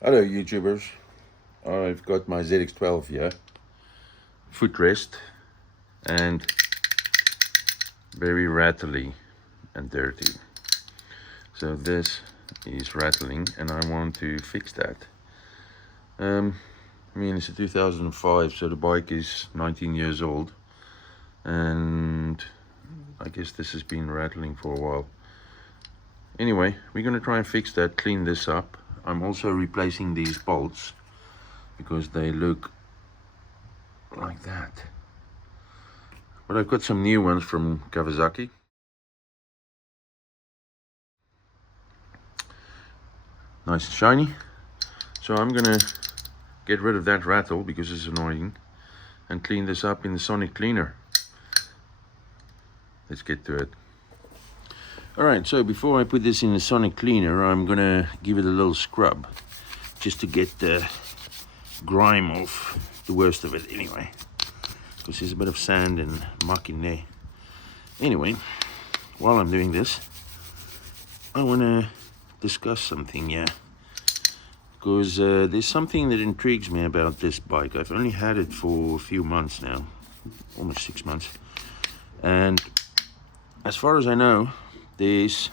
Hello YouTubers, I've got my ZX12 here, footrest, and very rattly and dirty. So this is rattling and I want to fix that. I mean, it's a 2005, so the bike is 19 years old, and I guess this has been rattling for a while. Anyway, we're going to try and fix that, clean this up. I'm also replacing these bolts because they look like that. But I've got some new ones from Kawasaki. Nice and shiny. So I'm gonna get rid of that rattle because it's annoying and clean this up in the sonic cleaner. Let's get to it. Alright, so before I put this in the sonic cleaner, I'm gonna give it a little scrub just to get the grime off, the worst of it anyway, because there's a bit of sand and muck in there. Anyway, while I'm doing this, I want to discuss something here, because there's something that intrigues me about this bike. I've only had it for a few months now, almost 6 months, and as far as I know, there's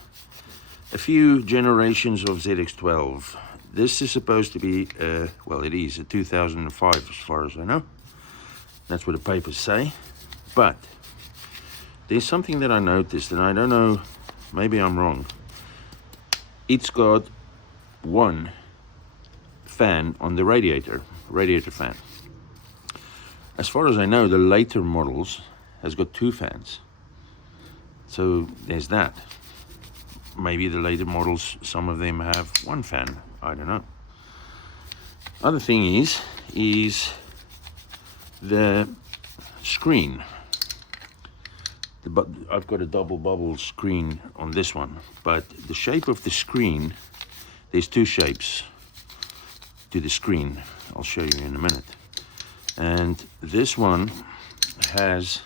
a few generations of ZX12. This is supposed to be, well, it is a 2005 as far as I know. That's what the papers say. But there's something that I noticed, and I don't know, maybe I'm wrong. It's got one fan on the radiator fan. As far as I know, the later models has got 2 fans. So there's that. Maybe the later models, some of them have 1 fan. I don't know. Other thing is the screen. I've got a double bubble screen on this one, but the shape of the screen, there's 2 shapes to the screen. I'll show you in a minute. And this one has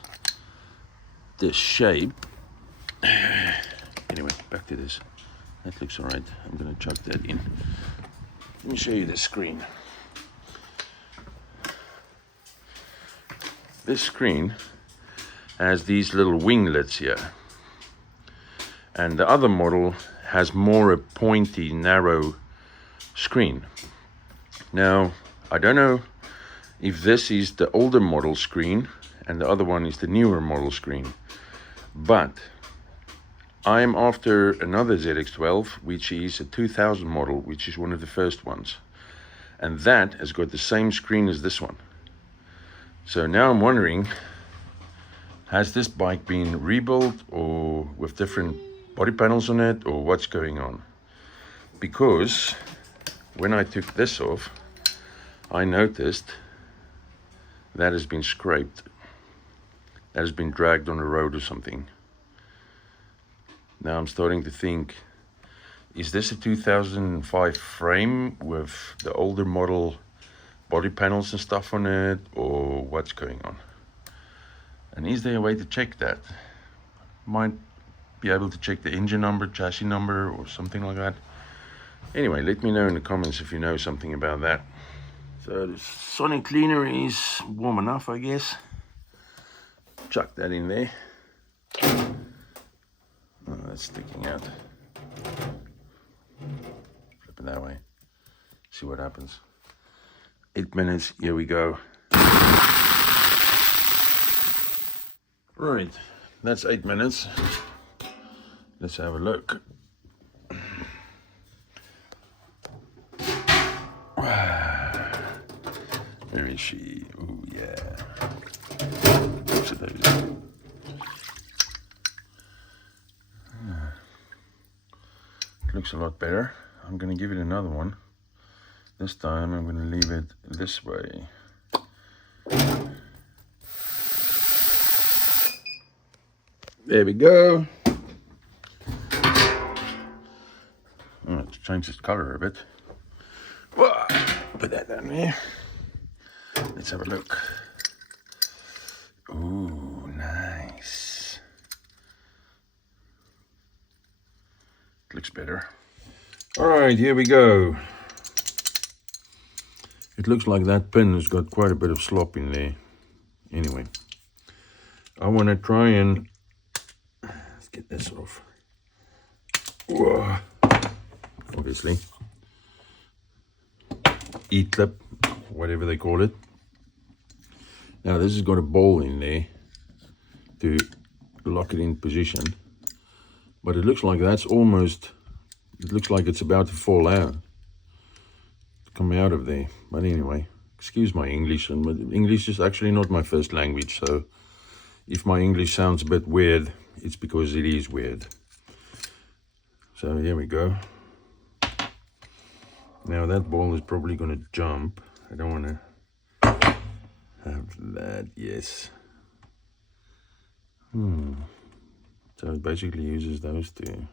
this shape. Anyway, back to this. That looks all right. I'm gonna chuck that in. Let me show you the screen. This screen has these little winglets here, and the other model has more a pointy, narrow screen. Now, I don't know if this is the older model screen and the other one is the newer model screen, but I'm after another ZX12, which is a 2000 model, which is one of the first ones, and that has got the same screen as this one. So now I'm wondering, has this bike been rebuilt or with different body panels on it, or what's going on? Because when I took this off, I noticed that has been scraped. That has been dragged on the road or something. Now I'm starting to think, is this a 2005 frame with the older model body panels and stuff on it, or what's going on? And is there a way to check that? Might be able to check the engine number, chassis number, or something like that. Anyway, let me know in the comments if you know something about that. So the sonic cleaner is warm enough, I guess. Chuck that in there. Oh, that's sticking out. Flip it that way. See what happens. 8 minutes, here we go. Right, that's 8 minutes. Let's have a look. Where is she? Oh yeah. Look at those. Looks a lot better. I'm gonna give it another one. This time I'm gonna leave it this way. There we go. Let's change its color a bit. Whoa, put that down there. Let's have a look. Ooh, nice. Looks better. All right, here we go. It looks like that pin has got quite a bit of slop in there. Anyway, I want to try and let's get this off. Whoa. Obviously, E-clip, whatever they call it. Now this has got a ball in there to lock it in position, but it looks like that's almost, it looks like it's about to fall out, come out of there. But anyway, excuse my English, and English is actually not my first language, so if my English sounds a bit weird, it's because it is weird. So here we go. Now that ball is probably going to jump. I don't want to have that. Yes. So it basically uses those two.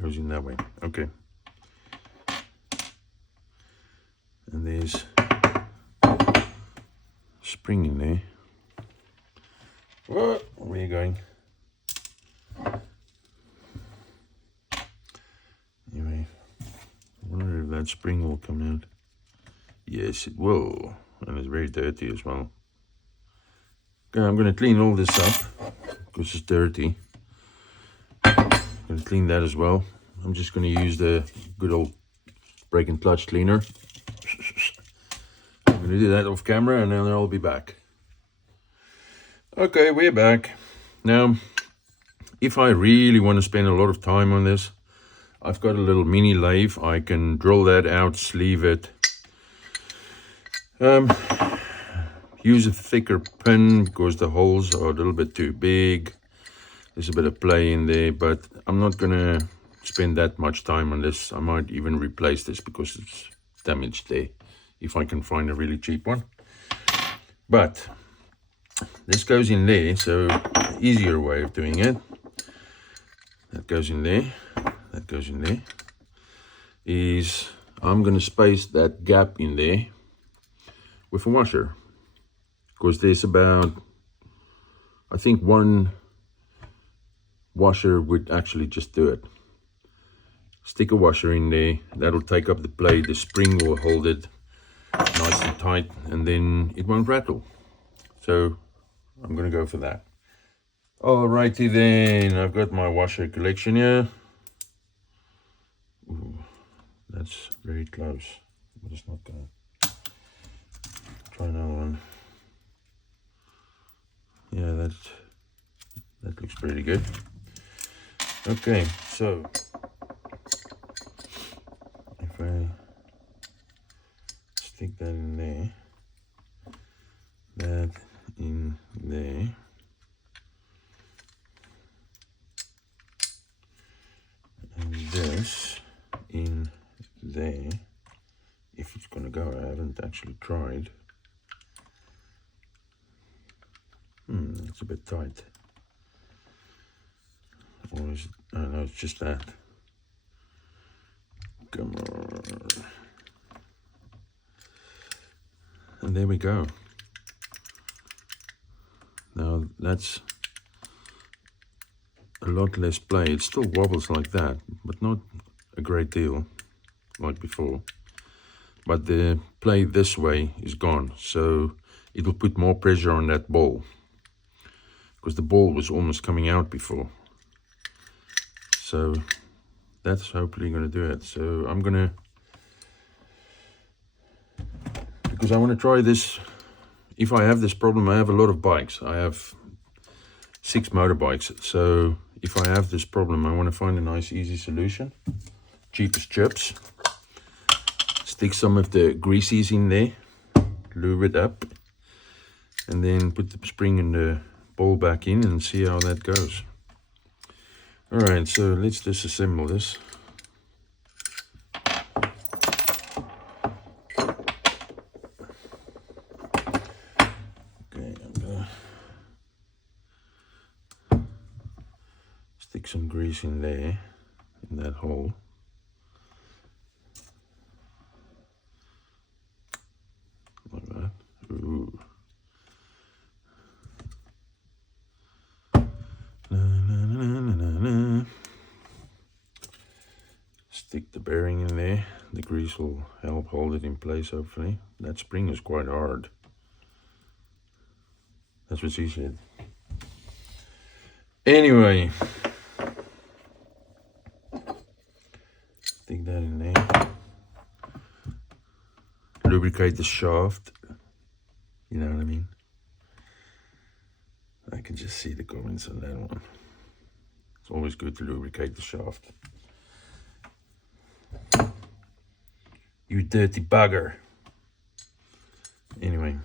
Goes in that way. Okay. And there's spring in there. Whoa, where are you going? Anyway, I wonder if that spring will come out. Yes, it will. And it's very dirty as well. Okay, I'm going to clean all this up because it's dirty. I'm going to clean that as well. I'm just going to use the good old brake and clutch cleaner. I'm going to do that off camera and then I'll be back. Okay, we're back. Now, if I really want to spend a lot of time on this, I've got a little mini lathe. I can drill that out, sleeve it. Use a thicker pin because the holes are a little bit too big. There's a bit of play in there, but I'm not gonna spend that much time on this. I might even replace this because it's damaged there, if I can find a really cheap one. But this goes in there, so easier way of doing it. That goes in there, that goes in there. Is I'm gonna space that gap in there with a washer. Because there's about, I think one washer would actually just do it. Stick a washer in there, that'll take up the plate, the spring will hold it nice and tight, and then it won't rattle. So I'm gonna go for that. Alrighty then, I've got my washer collection here. Ooh, that's very close. I'm just not gonna try another one. Yeah, that looks pretty good. Okay, so if I stick that in there, that in there, and this in there, if it's gonna go, I haven't actually tried. It's a bit tight. Or is it? Oh no, it's just that. Come on. And there we go. Now that's a lot less play. It still wobbles like that, but not a great deal like before. But the play this way is gone, so it will put more pressure on that ball. Because the ball was almost coming out before. So that's hopefully going to do it. So I'm going to, because I want to try this. If I have this problem, I have a lot of bikes. I have 6 motorbikes. So if I have this problem, I want to find a nice easy solution. Cheapest chips. Stick some of the greases in there. Lube it up. And then put the spring and the ball back in and see how that goes. Alright, so let's disassemble this. Okay, I'm gonna stick some grease in there, in that hole. Like that. Ooh. Stick the bearing in there. The grease will help hold it in place, hopefully. That spring is quite hard. That's what she said. Anyway, stick that in there. Lubricate the shaft. You know what I mean? I can just see the comments on that one. It's always good to lubricate the shaft. You dirty bugger. Anyway,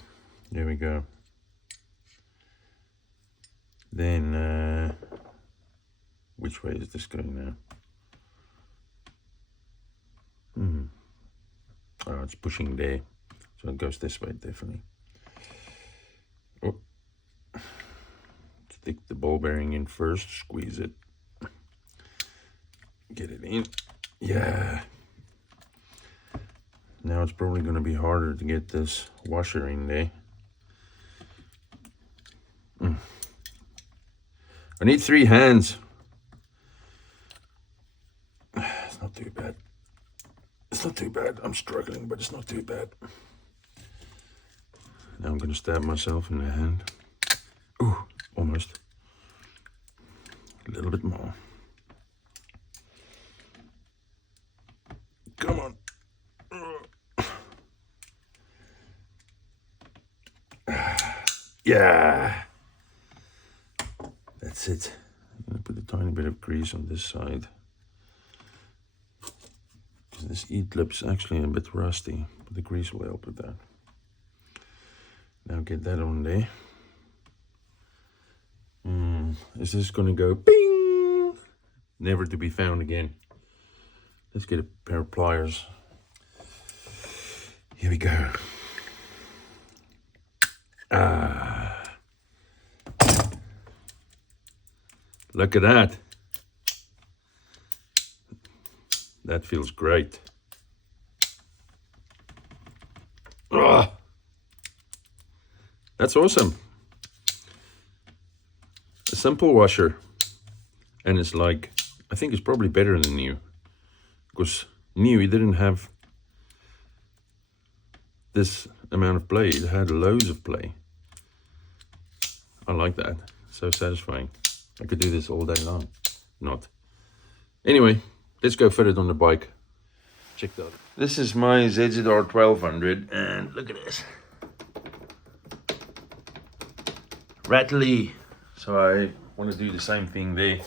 there we go. Then, which way is this going now? Oh, it's pushing there. So it goes this way, definitely. Oh. Stick the ball bearing in first, squeeze it. Get it in. Yeah. Now it's probably going to be harder to get this washer in there. I need 3 hands. It's not too bad. It's not too bad. I'm struggling, but it's not too bad. Now I'm going to stab myself in the hand. Ooh, almost. A little bit more. Come on. Yeah. That's it. I'm going to put a tiny bit of grease on this side. This E-clip's actually a bit rusty, but the grease will help with that. Now get that on there. Is this going to go bing? Never to be found again. Let's get a pair of pliers. Here we go. Look at that. That feels great. That's awesome. A simple washer. And it's like, I think it's probably better than new. Because new, it didn't have this amount of play. It had loads of play. I like that. So satisfying. I could do this all day long. Not. Anyway, let's go fit it on the bike. Check that out. This is my ZZR1200 and look at this. Rattly. So I want to do the same thing there.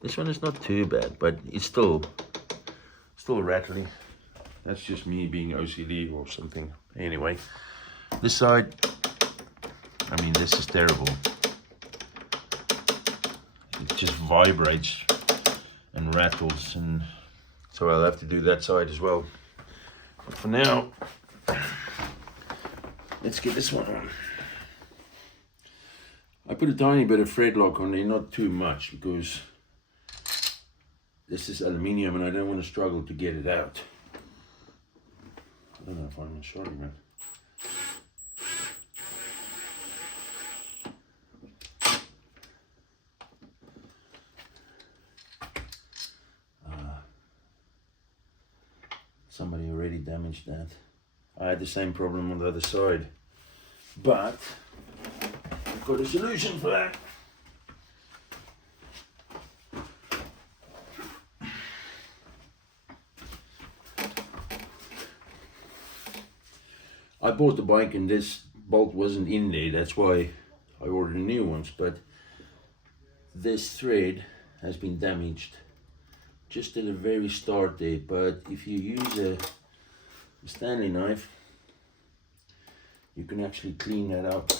This one is not too bad, but it's still rattly. That's just me being OCD or something. Anyway, this side, I mean, this is terrible. It just vibrates and rattles, and so I'll have to do that side as well. But for now, let's get this one on. I put a tiny bit of thread lock on there, not too much, because this is aluminium and I don't want to struggle to get it out. I don't know if I'm sorry, man. Somebody already damaged that. I had the same problem on the other side, but I've got a solution for that. I bought the bike and this bolt wasn't in there, that's why I ordered new ones, but this thread has been damaged just at the very start there. But if you use a Stanley knife, you can actually clean that up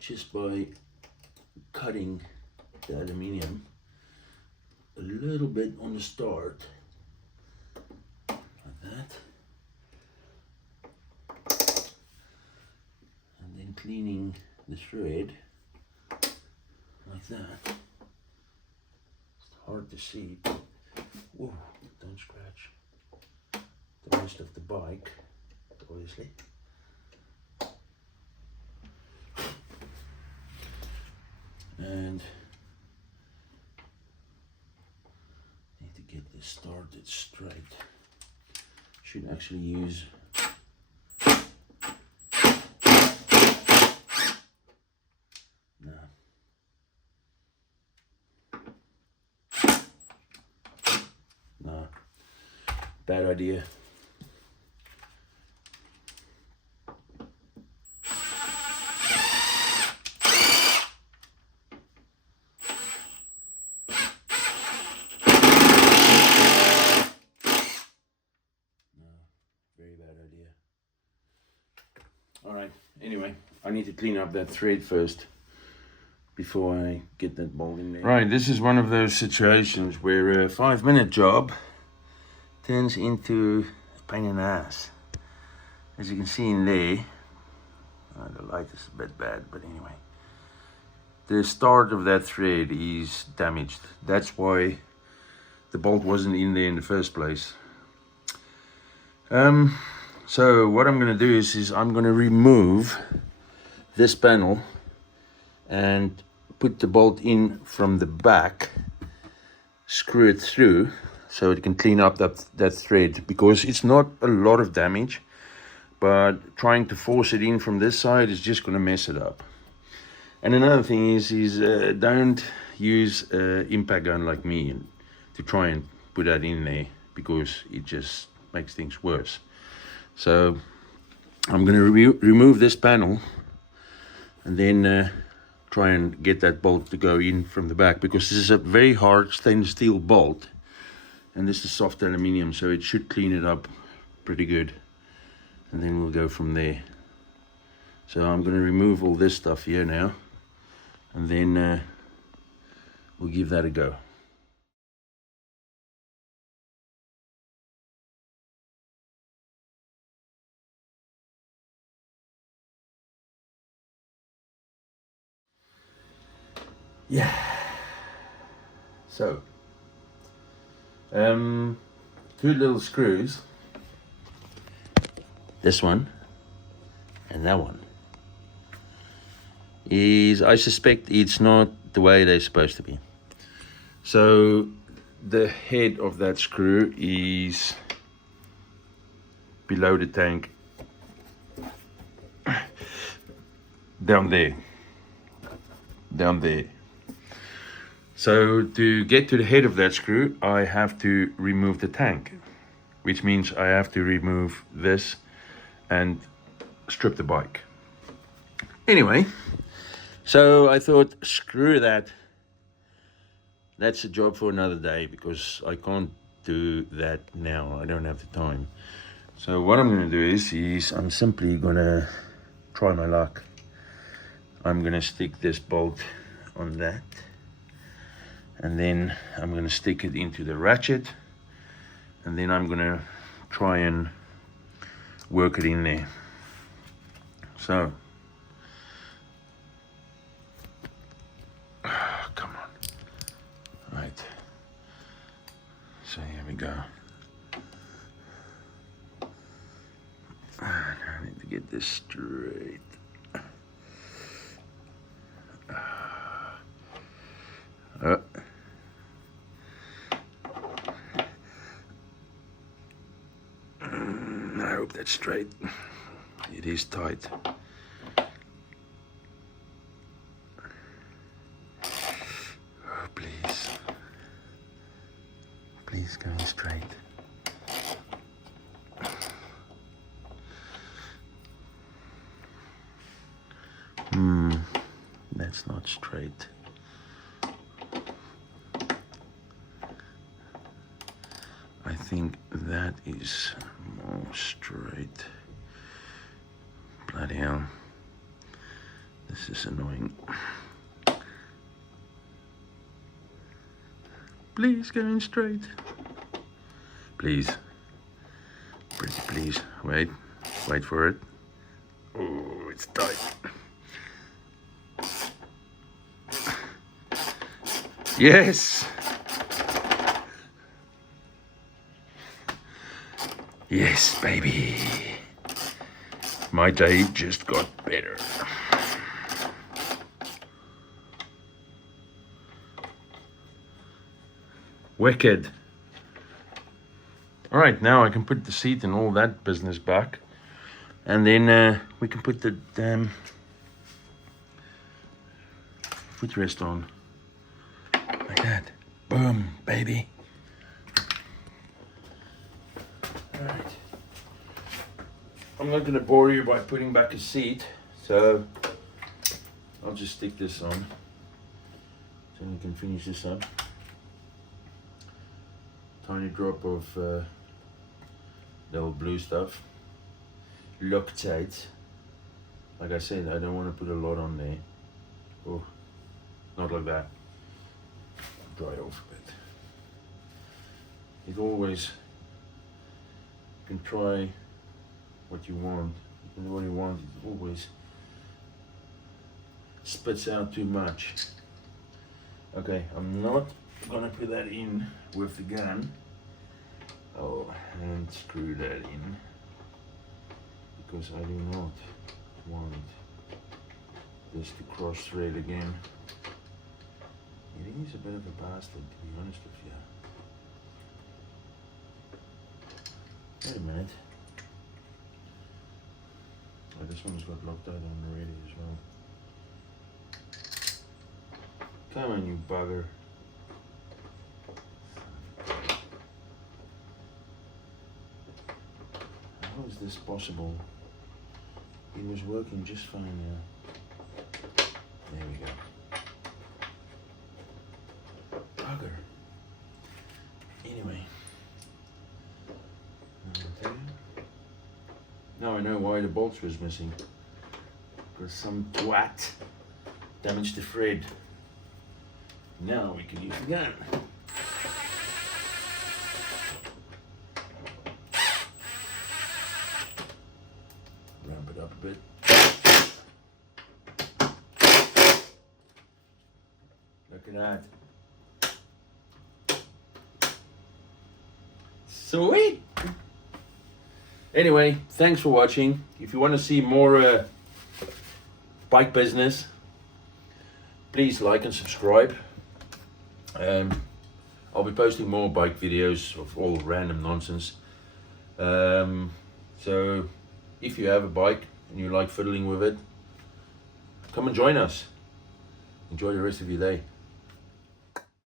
just by cutting the aluminium a little bit on the start, like that, and then cleaning the thread like that. Hard to see. Whoa, don't scratch the rest of the bike, obviously. And need to get this started straight. Should actually use no, bad idea. Alright, anyway, I need to clean up that thread first before I get that bolt in there. Right, this is one of those situations where a 5-minute job turns into a pain in the ass. As you can see in there, the light is a bit bad, but anyway. The start of that thread is damaged. That's why the bolt wasn't in there in the first place. So what I'm going to do is I'm going to remove this panel and put the bolt in from the back, screw it through so it can clean up that thread, because it's not a lot of damage, but trying to force it in from this side is just going to mess it up. And another thing is don't use impact gun like me to try and put that in there, because it just makes things worse. So I'm going to remove this panel and then try and get that bolt to go in from the back, because this is a very hard stainless steel bolt and this is soft aluminium, so it should clean it up pretty good, and then we'll go from there. So I'm going to remove all this stuff here now, and then we'll give that a go. Yeah, so 2 little screws, this one and that one, I suspect it's not the way they're supposed to be. So the head of that screw is below the tank, down there. So to get to the head of that screw, I have to remove the tank, which means I have to remove this and strip the bike. Anyway, so I thought, screw that. That's a job for another day, because I can't do that now. I don't have the time. So what I'm going to do is I'm simply going to try my luck. I'm going to stick this bolt on that, and then I'm going to stick it into the ratchet, and then I'm going to try and work it in there. So come on. Right, so here we go. I need to get this straight. I hope that's straight. It is tight. Oh, please. Please go straight. That's not straight. I think that is more straight. Bloody hell. This is annoying. Please go in straight. Please. Pretty please. Wait for it. Oh, it's tight. Yes. Yes, baby. My day just got better. Wicked. All right, now I can put the seat and all that business back, and then we can put the damn footrest on like that. Boom, baby. All right. I'm not gonna bore you by putting back a seat, so I'll just stick this on so we can finish this up. Tiny drop of the old blue stuff. Loctite. Like I said, I don't want to put a lot on there. Oh, not like that. Dry off a bit. It always, you can try what you want. And what you want, it always spits out too much. Okay, I'm not gonna put that in with the gun. Oh, and screw that in because I do not want this to cross thread again. It is a bit of a bastard, to be honest with you. Wait a minute. Oh, this one's got locked out on already as well. Come on, you bugger. How is this possible? It was working just fine now. There we go. Bugger. Anyway. Now I know why the bolts was missing. Because some twat damaged the thread. Now we can use the gun. Ramp it up a bit. Look at that. Sweet! Anyway, thanks for watching. If you want to see more bike business, please like and subscribe. I'll be posting more bike videos of all random nonsense. So if you have a bike and you like fiddling with it, come and join us. Enjoy the rest of your day.